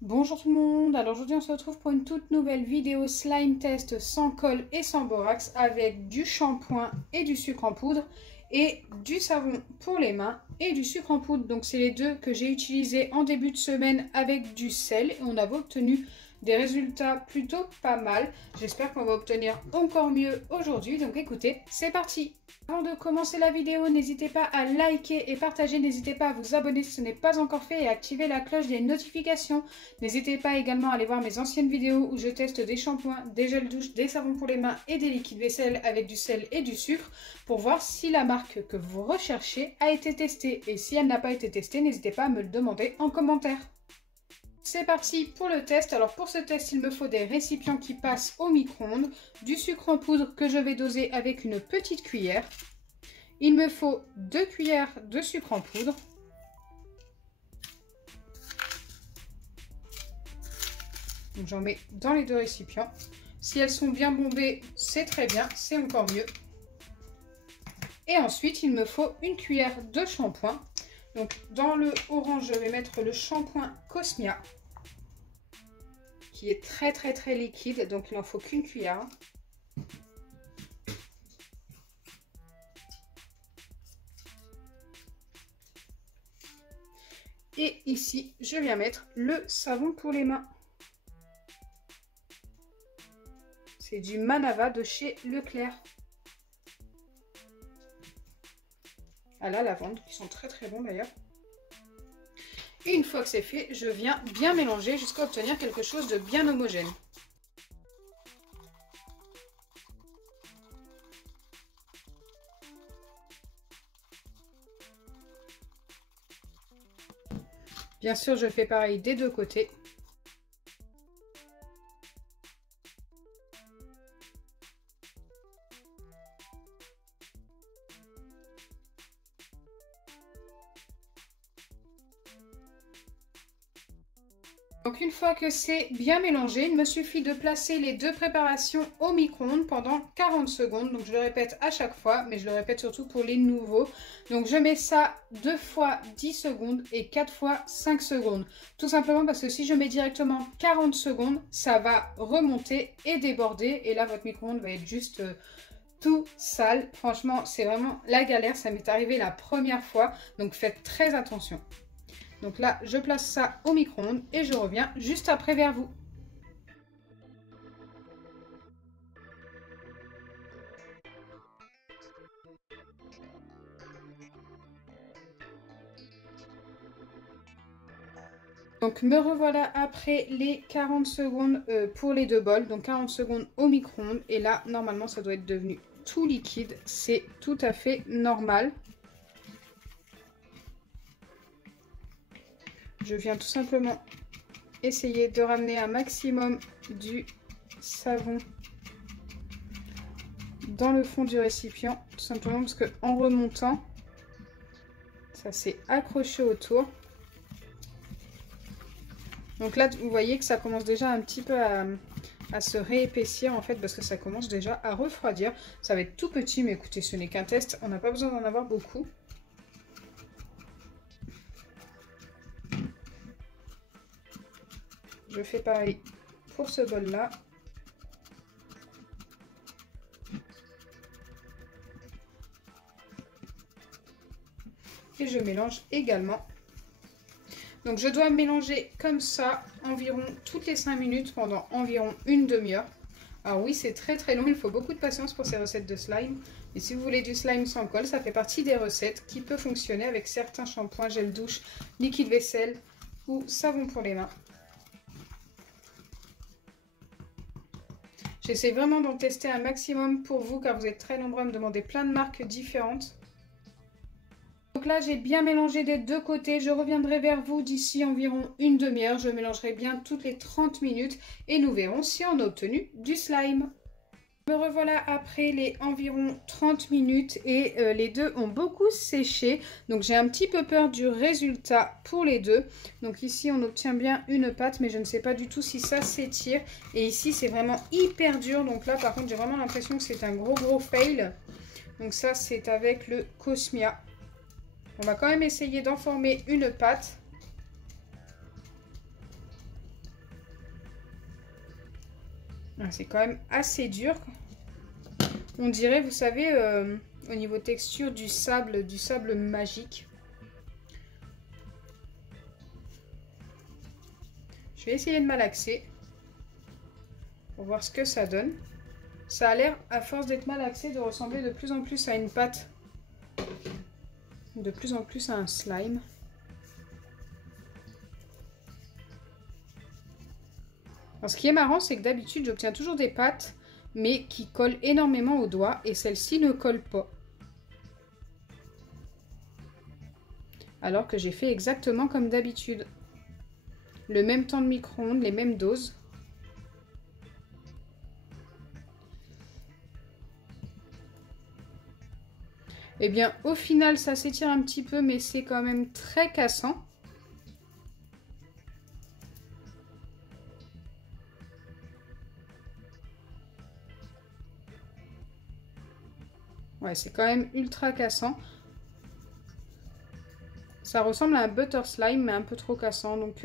Bonjour tout le monde, alors aujourd'hui on se retrouve pour une toute nouvelle vidéo slime test sans colle et sans borax avec du shampoing et du sucre en poudre et du savon pour les mains et du sucre en poudre. Donc c'est les deux que j'ai utilisés en début de semaine avec du sel et on avait obtenu des résultats plutôt pas mal. J'espère qu'on va obtenir encore mieux aujourd'hui, donc écoutez, c'est parti! Avant de commencer la vidéo, n'hésitez pas à liker et partager, n'hésitez pas à vous abonner si ce n'est pas encore fait et à activer la cloche des notifications. N'hésitez pas également à aller voir mes anciennes vidéos où je teste des shampoings, des gels douche, des savons pour les mains et des liquides vaisselle avec du sel et du sucre pour voir si la marque que vous recherchez a été testée. Et si elle n'a pas été testée, n'hésitez pas à me le demander en commentaire. C'est parti pour le test. Alors pour ce test, il me faut des récipients qui passent au micro-ondes, du sucre en poudre que je vais doser avec une petite cuillère. Il me faut 2 cuillères de sucre en poudre. Donc j'en mets dans les deux récipients. Si elles sont bien bombées, c'est très bien, c'est encore mieux. Et ensuite, il me faut une cuillère de shampoing. Donc dans le orange, je vais mettre le shampoing Cosmia, qui est très liquide, donc il n'en faut qu'une cuillère. Et ici, je viens mettre le savon pour les mains. C'est du Manava de chez Leclerc. À la lavande, qui sont très bons d'ailleurs. Et une fois que c'est fait, je viens bien mélanger jusqu'à obtenir quelque chose de bien homogène. Bien sûr, je fais pareil des deux côtés. Donc une fois que c'est bien mélangé, il me suffit de placer les deux préparations au micro-ondes pendant 40 secondes. Donc je le répète à chaque fois, mais je le répète surtout pour les nouveaux. Donc je mets ça 2 fois 10 secondes et 4 fois 5 secondes. Tout simplement parce que si je mets directement 40 secondes, ça va remonter et déborder. Et là, votre micro-ondes va être juste tout sale. Franchement, c'est vraiment la galère. Ça m'est arrivé la première fois. Donc faites très attention. Donc là, je place ça au micro-ondes et je reviens juste après vers vous. Donc me revoilà après les 40 secondes pour les deux bols. Donc 40 secondes au micro-ondes. Et là, normalement, ça doit être devenu tout liquide. C'est tout à fait normal. Je viens tout simplement essayer de ramener un maximum du savon dans le fond du récipient. Tout simplement parce qu'en remontant, ça s'est accroché autour. Donc là, vous voyez que ça commence déjà un petit peu à se réépaissir en fait parce que ça commence déjà à refroidir. Ça va être tout petit, mais écoutez, ce n'est qu'un test. On n'a pas besoin d'en avoir beaucoup. Je fais pareil pour ce bol-là. Et je mélange également. Donc je dois mélanger comme ça environ toutes les 5 minutes pendant environ une demi-heure. Alors oui, c'est très long, il faut beaucoup de patience pour ces recettes de slime. Et si vous voulez du slime sans colle, ça fait partie des recettes qui peuvent fonctionner avec certains shampoings, gel douche, liquide vaisselle ou savon pour les mains. J'essaie vraiment d'en tester un maximum pour vous car vous êtes très nombreux à me demander plein de marques différentes. Donc là, j'ai bien mélangé des deux côtés. Je reviendrai vers vous d'ici environ une demi-heure. Je mélangerai bien toutes les 30 minutes et nous verrons si on a obtenu du slime. Me revoilà après les environ 30 minutes et les deux ont beaucoup séché. Donc j'ai un petit peu peur du résultat pour les deux. Donc ici on obtient bien une pâte mais je ne sais pas du tout si ça s'étire. Et ici c'est vraiment hyper dur. Donc là par contre j'ai vraiment l'impression que c'est un gros fail. Donc ça c'est avec le Cosmia. On va quand même essayer d'en former une pâte. C'est quand même assez dur. On dirait, vous savez, au niveau texture du sable magique. Je vais essayer de malaxer pour voir ce que ça donne. Ça a l'air, à force d'être malaxé, de ressembler de plus en plus à une pâte. De plus en plus à un slime. Alors, ce qui est marrant, c'est que d'habitude, j'obtiens toujours des pâtes, mais qui collent énormément aux doigts, et celle-ci ne colle pas. Alors que j'ai fait exactement comme d'habitude. Le même temps de micro-ondes, les mêmes doses. Eh bien, au final, ça s'étire un petit peu, mais c'est quand même très cassant. Ouais, c'est quand même ultra cassant. Ça ressemble à un butter slime, mais un peu trop cassant, donc...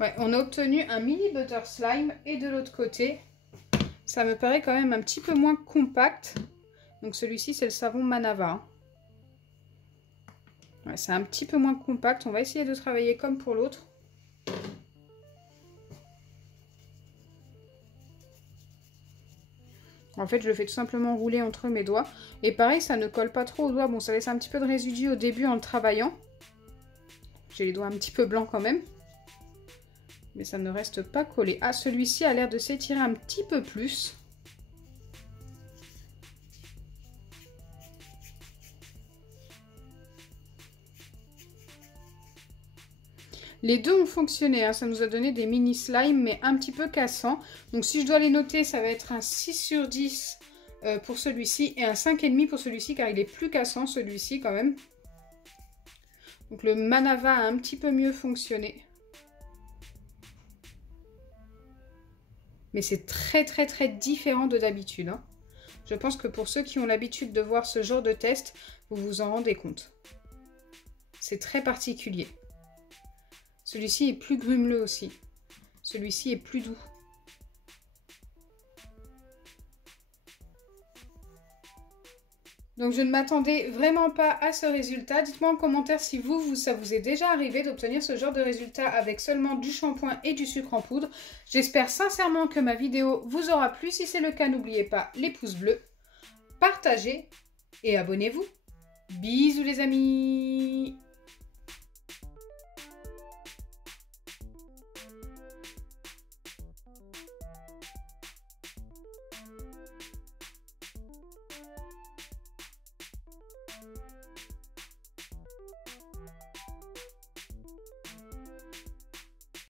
Ouais, on a obtenu un mini butter slime, et de l'autre côté, ça me paraît quand même un petit peu moins compact. Donc celui-ci, c'est le savon Manava. Ouais, c'est un petit peu moins compact. On va essayer de travailler comme pour l'autre. En fait, je le fais tout simplement rouler entre mes doigts. Et pareil, ça ne colle pas trop aux doigts. Bon, ça laisse un petit peu de résidu au début en le travaillant. J'ai les doigts un petit peu blancs quand même. Mais ça ne reste pas collé. Ah, celui-ci a l'air de s'étirer un petit peu plus. Les deux ont fonctionné, hein. Ça nous a donné des mini slimes, mais un petit peu cassants. Donc si je dois les noter, ça va être un 6 sur 10 pour celui-ci et un 5,5 pour celui-ci, car il est plus cassant celui-ci quand même. Donc le Manava a un petit peu mieux fonctionné. Mais c'est très différent de d'habitude, hein. Je pense que pour ceux qui ont l'habitude de voir ce genre de test, vous vous en rendez compte. C'est très particulier. Celui-ci est plus grumeleux aussi. Celui-ci est plus doux. Donc je ne m'attendais vraiment pas à ce résultat. Dites-moi en commentaire si ça vous est déjà arrivé d'obtenir ce genre de résultat avec seulement du shampoing et du sucre en poudre. J'espère sincèrement que ma vidéo vous aura plu. Si c'est le cas, n'oubliez pas les pouces bleus, partagez et abonnez-vous. Bisous les amis!